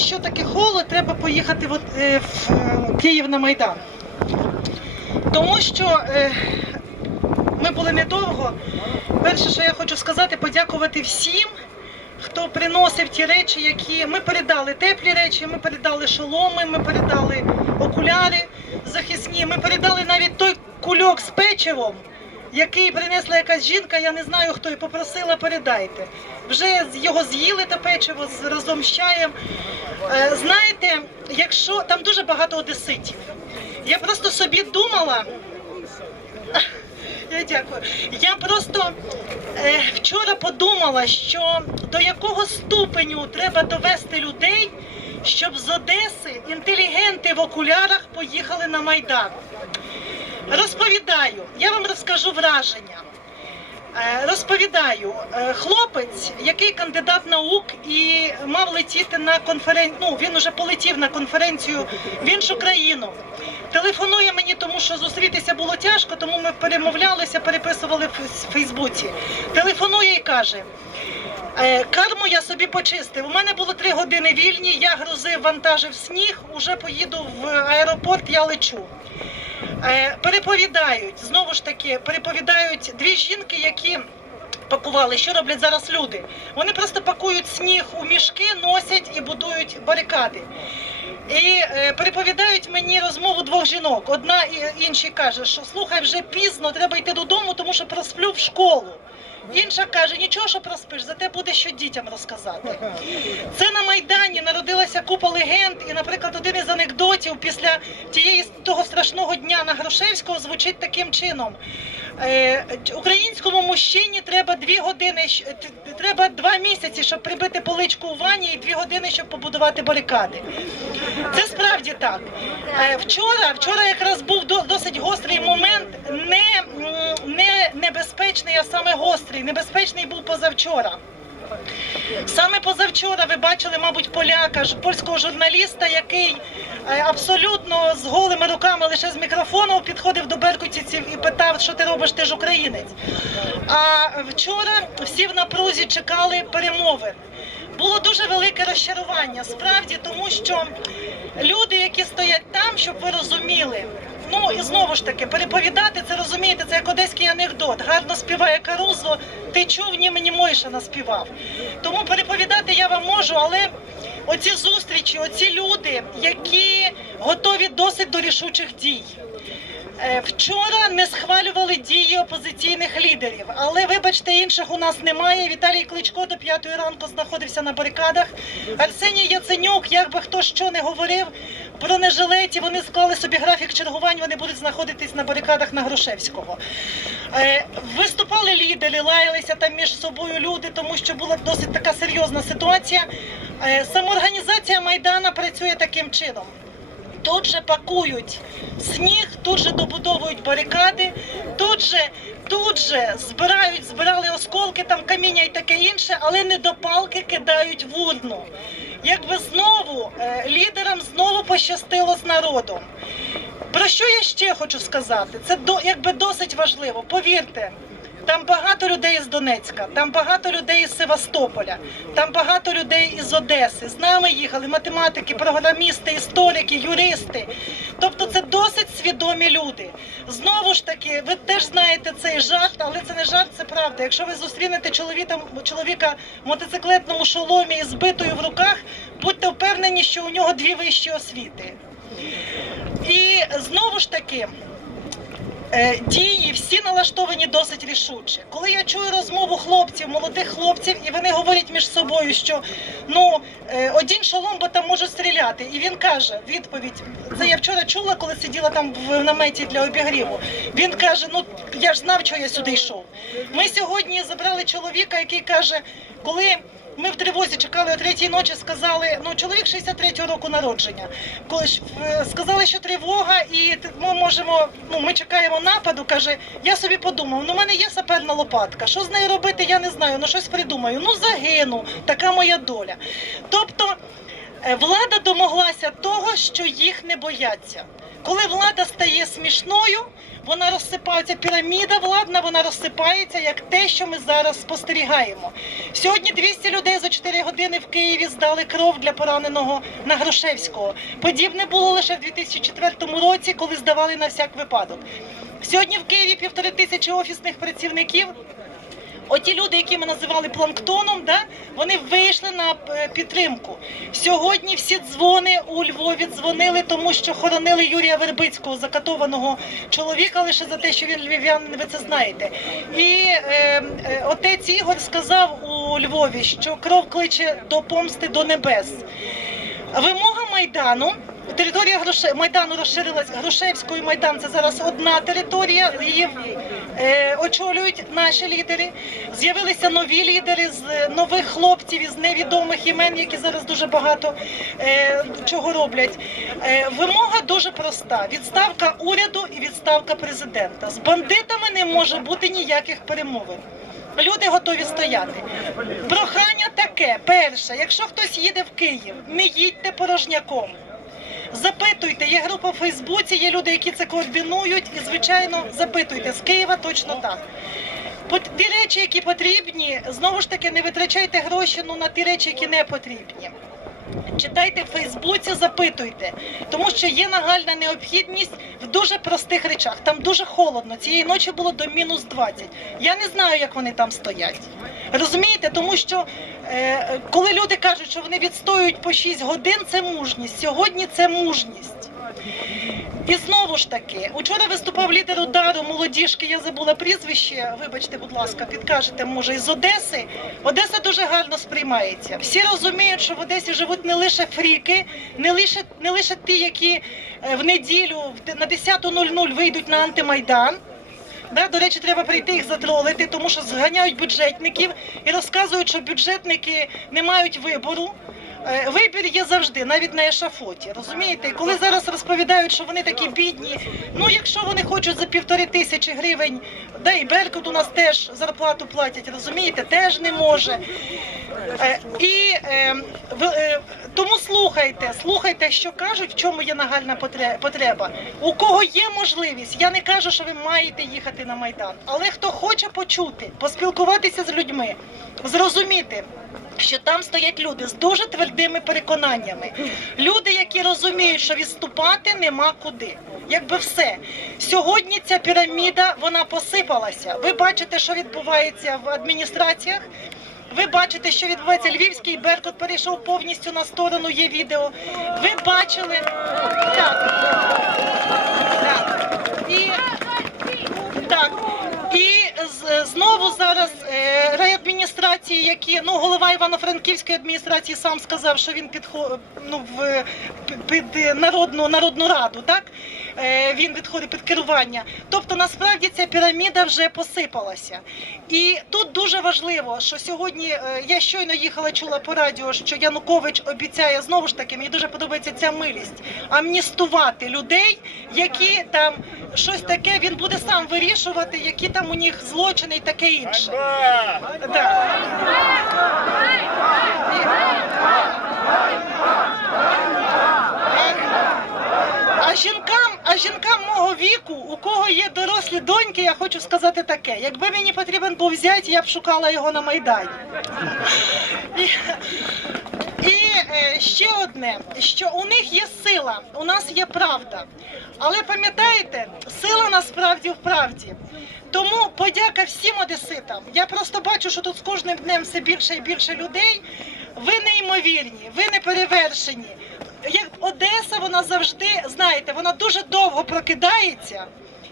що таке холод, треба поїхати в, е, в е, Київ на Майдан. Тому що е, ми були недовго. Перше, що я хочу сказати, подякувати всім, хто приносив ті речі, які ми передали теплі речі, ми передали шоломи, ми передали окуляри захисні, ми передали навіть той кульок з печивом, який принесла якась жінка, я не знаю хто, і попросила передайте. Вже його з'їли те печиво разом з чаєм. Е, Знаєте, якщо там дуже багато одеситів, я просто собі думала. Я дякую. Я просто е, вчора подумала, що до якого ступеню треба довести людей, щоб з Одеси інтелігенти в окулярах поїхали на Майдан. Розповідаю, я вам розкажу враження. Е, Розповідаю, Е, хлопець, який кандидат наук і мав летіти на конференцію, ну він уже полетів на конференцію в іншу країну. Телефонує мені, тому що зустрітися було тяжко, тому ми перемовлялися, переписували в Фейсбуці. Телефонує і каже: «Е, карму я собі почистив. У мене було три години вільні, я грузив, вантажив сніг, уже поїду в аеропорт, я лечу. Е, переповідають знову ж таки, переповідають дві жінки, які пакували. Що роблять зараз люди? Вони просто пакують сніг у мішки, носять і будують барикади. І е, переповідають мені розмову двох жінок. Одна і іншій каже, що слухай, вже пізно, треба йти додому, тому що просплю в школу. Інша каже, нічого, що проспиш, зате буде що дітям розказати. Це на Майдані народилася купа легенд, і, наприклад, один із анекдотів після тієї того страшного дня на Грушевського звучить таким чином: е, українському мужчині треба дві години, треба два місяці, щоб прибити поличку у ванні, і дві години, щоб побудувати барикади. Це справді так. Е, Вчора, вчора якраз був досить гострий момент, не, не небезпечний, а саме гострий. Небезпечний був позавчора. Саме позавчора ви бачили, мабуть, поляка, польського журналіста, який е, абсолютно з голими руками лише з мікрофоном підходив до беркутівців і питав, що ти робиш, ти ж українець. А вчора всі в напрузі чекали перемовин. Було дуже велике розчарування, справді, тому що люди, які стоять там, щоб ви розуміли. І знову ж таки, переповідати це розумієте, це як одеський анекдот. Гарно співає Карузо, ти чув, ні мені Мойша наспівав. Тому переповідати я вам можу, але оці зустрічі, оці люди, які готові досить до рішучих дій. Е, Вчора не схвалювали опозиційних лідерів, але вибачте, інших у нас немає. Віталій Кличко до п'ятої ранку знаходився на барикадах. Арсеній Яценюк, як би хто що не говорив, бронежилеті вони склали собі графік чергувань. Вони будуть знаходитись на барикадах на Грушевського. Е, Виступали лідери, лаялися там між собою люди, тому що була досить така серйозна ситуація. Е, Самоорганізація Майдана працює таким чином. Тут же пакують сніг, тут же добудовують барикади, тут же, тут же збирають, збирали осколки, там каміння і таке інше, але не до палки кидають в урну. Якби знову е, лідерам знову пощастило з народом. Про що я ще хочу сказати? Це якби досить важливо. Повірте, там багато людей з Донецька, там багато людей з Севастополя, там багато людей із Одеси. З нами їхали математики, програмісти, історики, юристи. Тобто це досить свідомі люди. Знову ж таки, ви теж знаєте цей жарт, але це не жарт, це правда. Якщо ви зустрінете чоловіка, чоловіка в мотоциклетному шоломі і збитою в руках, будьте впевнені, що у нього дві вищі освіти. І знову ж таки. Е, Дії всі налаштовані досить рішуче. Коли я чую розмову хлопців, молодих хлопців, і вони говорять між собою, що ну е, один шолом, бо там може стріляти. І він каже відповідь: це я вчора чула, коли сиділа там в наметі для обігріву. Він каже: Ну я ж знав, чого я сюди йшов. Ми сьогодні забрали чоловіка, який каже, коли. Ми в тривозі чекали о третій ночі, сказали, ну чоловік 63-го року народження. Коли е, сказали, що тривога, і ми можемо, ну ми чекаємо нападу. Каже, я собі подумав, ну в мене є саперна лопатка. Що з нею робити, я не знаю. Ну щось придумаю. Ну загину, така моя доля. Тобто е, влада домоглася того, що їх не бояться. Коли влада стає смішною, вона розсипається, піраміда владна, вона розсипається як те, що ми зараз спостерігаємо. Сьогодні 200 людей за 4 години в Києві здали кров для пораненого на Грушевського. Подібне було лише в 2004 році, коли здавали на всяк випадок. Сьогодні в Києві півтори тисячі офісних працівників. Оті люди, які ми називали планктоном, да, вони вийшли на е, підтримку. Сьогодні всі дзвони у Львові дзвонили, тому що хоронили Юрія Вербицького, закатованого чоловіка, лише за те, що він львів'янин, ви це знаєте. І е, е, отець Ігор сказав у Львові, що кров кличе до помсти до небес. Вимога майдану. Територія Груше... майдану розширилась Грушевською майдан. Це зараз одна територія. Її очолюють наші лідери. З'явилися нові лідери з е, нових хлопців із невідомих імен, які зараз дуже багато е, чого роблять. Е, вимога дуже проста: відставка уряду і відставка президента. З бандитами не може бути ніяких перемовин. Люди готові стояти. Прохання таке: перше, якщо хтось їде в Київ, не їдьте порожняком. Запитуйте, є група в Фейсбуці, є люди, які це координують, і звичайно запитуйте з Києва точно так. Ті речі, які потрібні, знову ж таки, не витрачайте гроші ну, на ті речі, які не потрібні. Читайте в Фейсбуці, запитуйте, тому що є нагальна необхідність в дуже простих речах. Там дуже холодно. Цієї ночі було до мінус 20. Я не знаю, як вони там стоять. Розумієте, тому що е, коли люди кажуть, що вони відстоюють по 6 годин, це мужність. Сьогодні це мужність. І знову ж таки, учора виступав лідер удару молодіжки, я забула прізвище. Вибачте, будь ласка, підкажете, може, із Одеси. Одеса дуже гарно сприймається. Всі розуміють, що в Одесі живуть не лише фріки, не лише, не лише ті, які е, в неділю на 10.00 вийдуть на антимайдан. Да, до речі, треба прийти їх затролити, тому що зганяють бюджетників і розказують, що бюджетники не мають вибору. Е, Вибір є завжди, навіть на ешафоті. Розумієте? І Коли зараз розповідають, що вони такі бідні, ну якщо вони хочуть за півтори тисячі гривень, да і Беркут у нас теж зарплату платять, розумієте, теж не може. Е, І е, тому слухайте, слухайте, що кажуть, в чому є нагальна потреба. У кого є можливість, я не кажу, що ви маєте їхати на майдан, але хто хоче почути, поспілкуватися з людьми, зрозуміти. Що там стоять люди з дуже твердими переконаннями, люди, які розуміють, що відступати нема куди. Якби все сьогодні ця піраміда вона посипалася. Ви бачите, що відбувається в адміністраціях. Ви бачите, що відбувається Львівський Беркут перейшов повністю на сторону. Є відео. Ви бачили так. так. І знову зараз е, райадміністрації, які ну голова Івано-Франківської адміністрації сам сказав, що він підхо, ну, в під е, народну народну раду, так е, він відходить під керування. Тобто, насправді ця піраміда вже посипалася. І тут дуже важливо, що сьогодні е, я щойно їхала, чула по радіо, що Янукович обіцяє знову ж таки, мені дуже подобається ця милість амністувати людей, які там щось таке, він буде сам вирішувати, які там у них злочини і таке інше. А жінкам, а жінкам мого віку, у кого є дорослі доньки, я хочу сказати таке: якби мені потрібен був зять, я б шукала його на майдані. Е, ще одне, що у них є сила, у нас є правда. Але пам'ятаєте, сила насправді в правді. Тому подяка всім одеситам. Я просто бачу, що тут з кожним днем все більше і більше людей. Ви неймовірні, ви не перевершені. Як Одеса, вона завжди, знаєте, вона дуже довго прокидається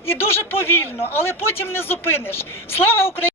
і дуже повільно, але потім не зупиниш. Слава Україні!